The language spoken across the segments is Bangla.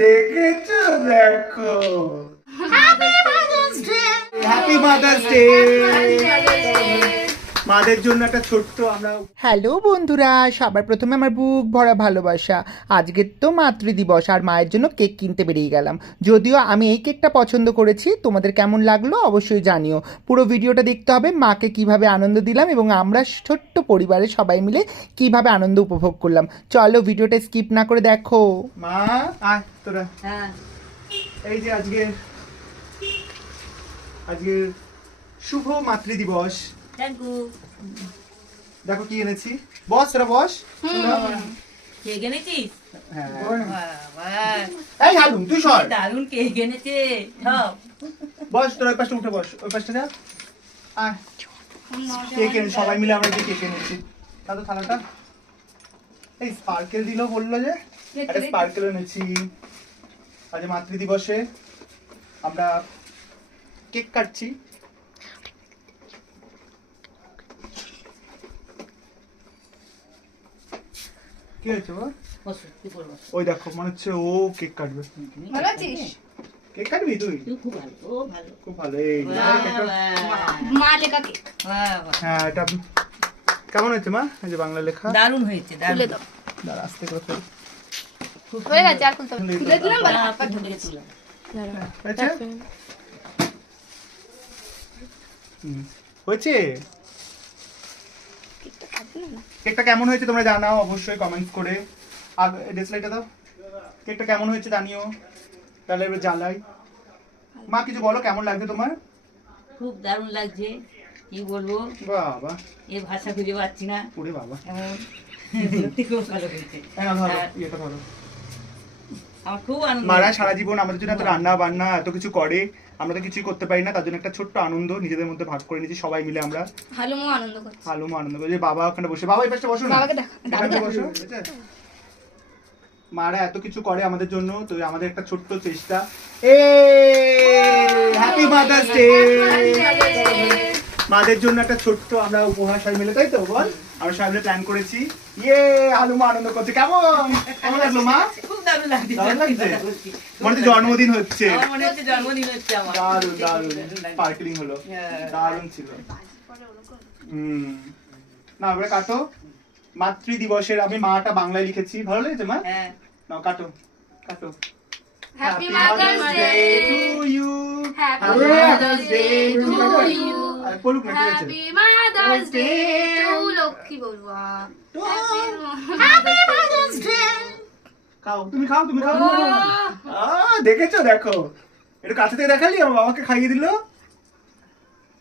দেখেছ দেখো। হ্যাপি মাদার্স ডে মাদের জন্য একটা ছোট্ট আমরা হ্যালো বন্ধুরা সবার প্রথমে আমার বুক ভরা ভালোবাসা। আজকের তো মাতৃদিবস আর মায়ের জন্য কেক কিনতে বেরিয়ে গেলাম। যদিও আমি এই কেকটা পছন্দ করেছি তোমাদের কেমন লাগল অবশ্যই জানিও। পুরো ভিডিওটা দেখতে হবে মাকে কীভাবে আনন্দ দিলাম এবং আমরা ছোট্ট পরিবারের সবাই মিলে কীভাবে আনন্দ উপভোগ করলাম। চলো ভিডিওটা স্কিপ না করে দেখো। মা আয় তোরা। হ্যাঁ। এই যে আজকে আজকে শুভ মাতৃ দিবস থ্যাংক ইউ দেখো কি এনেছি? বস তোরা বস। কেক এনেছিস? হ্যাঁ। এই হালুম তুই সর। দারুণ কেক এনেছে। বস তোরা ওই পাশটা উঠে বস ওই পাশটা যা। আয়। কেক এনে সবাই মিলে আমরা যে কেক এনেছি। দাদু থালাটা। এই স্পার্কেল দিল বলল যে। একটা স্পার্কেল এনেছি। আজ মাতৃ দিবসে আমরা কেক কাটছি। কি হয়েছে ওই দেখো মনে হচ্ছে ও কেক কাটবে। ভালো আছিস? কেক কাটবি তুই? তুই খুব ভালো খুব ভালো এই মা লেখা কেক। হ্যাঁ এটা কেমন হয়েছে মা? এই যে বাংলা লেখা। দারুণ হয়েছে দারুণ। দাঁড়া আস্তে করে ফেল। হয়ে গেছে আর খুলতে হবে তুলে দিলাম বলে হাত পা প্রথম থেকে তুলে হুম। হয়েছে? কেকটা কেমন হয়েছে তোমরা জানাও অবশ্যই কমেন্টস করে। আর ডিসলাইকটা দাও। কেকটা কেমন হয়েছে জানিও। তাহলে এবার জ্বালাই মা কিছু বলো কেমন লাগছে তোমার? খুব দারুণ লাগছে। কি বলব? বাবা। এ ভাষা খুঁজে পাচ্ছি না। ওরে বাবা। এমন। সত্যি খুব ভালো হয়েছে। হ্যাঁ ভালো। এটা ইয়েটা আনন্দ মারা সারা জীবন আমাদের জন্য এত রান্না বান্না এত কিছু করে আমরা তো কিছুই করতে পারি না তার জন্য একটা ছোট্ট আনন্দ নিজেদের মধ্যে ভাগ করে নিয়েছি সবাই মিলে আমরা। হালুমও আনন্দ করছে। ভালো আনন্দ করি যে বাবা ওখানে বসে বাবা এই পাশটা বসো না। বাবাকে দেখা বসো মারা এত কিছু করে আমাদের জন্য তো আমাদের একটা ছোট্ট চেষ্টা। এ হ্যাপি মাদার্স ডে মাদের জন্য একটা ছোট্ট আমরা উপহার সবাই মিলে তাই তো? বল। আমরা সবাই মিলে প্ল্যান করেছি। ইয়ে আলুমা আনন্দ করছে। কেমন? কেমন লাগল মা? খুব দারুণ লাগছে। দারুণ লাগছে? সত্যি কথা বলছি। মনে জন্মদিন হচ্ছে। মনে হচ্ছে জন্মদিন হচ্ছে আমার। দারুণ দারুণ। স্পার্কলিং হলো। হ্যাঁ। দারুণ ছিল। হুম। না এবারে কাটো। মাতৃ দিবসের আমি মাটা বাংলায় লিখেছি। ভালো লেগেছে মা? হ্যাঁ। নাও কাটো। কাটো। Happy mother's day to you happy mother's day to you বলুক না ঠিক আছে। Happy mother's day to Lakshmi Barua. Happy mother's day খাও। তুমি খাও তুমি খাও। দেখেছ দেখো। এটা কাছে থেকে দেখালি আমার বাবাকে খাইয়ে দিল।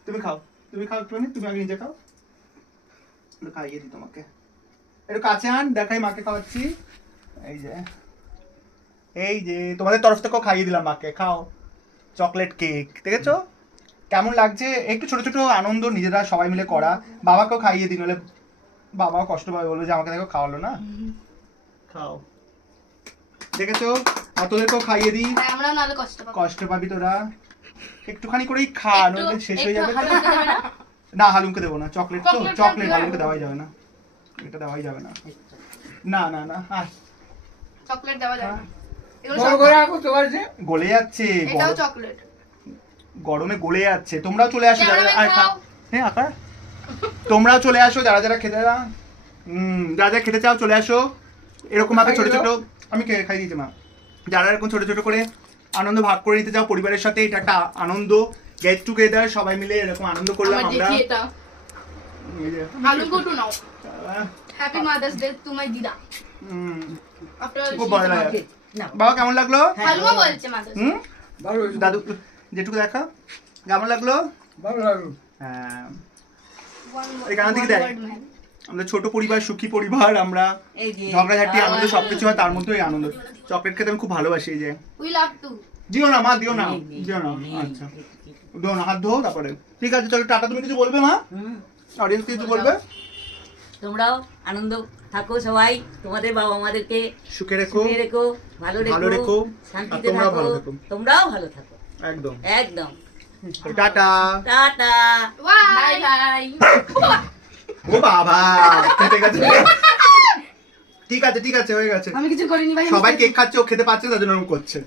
তুমি খাও তুমি খাও একটুখানি তুমি আগে নিজে খাও। একটু খাইয়ে দিই তোমাকে। একটু কাছে আন দেখাই মাকে খাওয়াচ্ছি। এই যে এই যে তোমাদের তরফ থেকেও খাইয়ে দিলাম মাকে খাও। চকলেট কেক দেখেছ? কেমন লাগছে? একটু ছোট ছোট আনন্দ নিজেরা সবাই মিলে করা। বাবাকেও খাইয়ে দিই নলে বাবাও কষ্ট পাবে বলবে যে আমাকে দেখো খাওয়ালো না। খাও। দেখেছ? আর তোদেরকেও খাইয়ে দিই। হ্যাঁ, কষ্ট পাবো। কষ্ট পাবি তোরা। একটুখানি করেই খা নইলে শেষ হয়ে যাবে না? না হালুমকে দেবো না। চকলেট তো চকলেট হালুমকে দেওয়াই যাবে না। এটা দেওয়াই যাবে না। না না না আহ, চকলেট দেওয়া যাবে না। গলে যাচ্ছে। গরম- চকলেট। গরমে গলে যাচ্ছে। তোমরাও চলে আসো যারা। হ্যাঁ তোমরাও চলে আসো যারা যারা খেতে না হুম যারা যারা খেতে চাও চলে আসো। এরকম ভাবে ছোট ছোট আমি কে- খাই দিয়েছি মা। যারা এরকম ছোটো ছোটো করে আনন্দ ভাগ করে নিতে যাও পরিবারের সাথে এটা একটা আনন্দ গেট টুগেদার সবাই মিলে এরকম আনন্দ করলাম আমার নাও। হ্যাপি মাদার্স ডে দিদা। বাবা কেমন লাগল? বলছে মাদার্স হুম? দাদু যেটুকু দেখা। কেমন লাগল? ভালো লাগল। হ্যাঁ। এই গান থেকে দেখ। আমরা ছোট পরিবার সুখী পরিবার আমরা ঝগড়াঝাটি আনন্দ সবকিছু হয় তার মধ্যেই আনন্দ। চকলেট খেতে আমি খুব ভালোবাসি এই যে। উই লাভ টু দিও না মা দিও না দিও না আচ্ছা। দিও না হাত ধো তারপরে। ঠিক আছে চলো টাটা তুমি কিছু বলবে মা? অডিয়েন্স কিছু বলবে? তোমরাও আনন্দ থাকো সবাই তোমাদের বাবা মাদেরকে সুখে রেখো সুখে রেখো ভালো ভালো রেখো, রেখো শান্তিতে থেকো। তোমরাও ভালো থাকো। একদম। একদম। টাটা। টাটা। বাই বাই ও বাবা গেছে। ঠিক আছে ঠিক আছে হয়ে গেছে। আমি কিছু করিনি ভাই সবাই কেক খাচ্ছে ও খেতে পাচ্ছে না, তার জন্য করছে।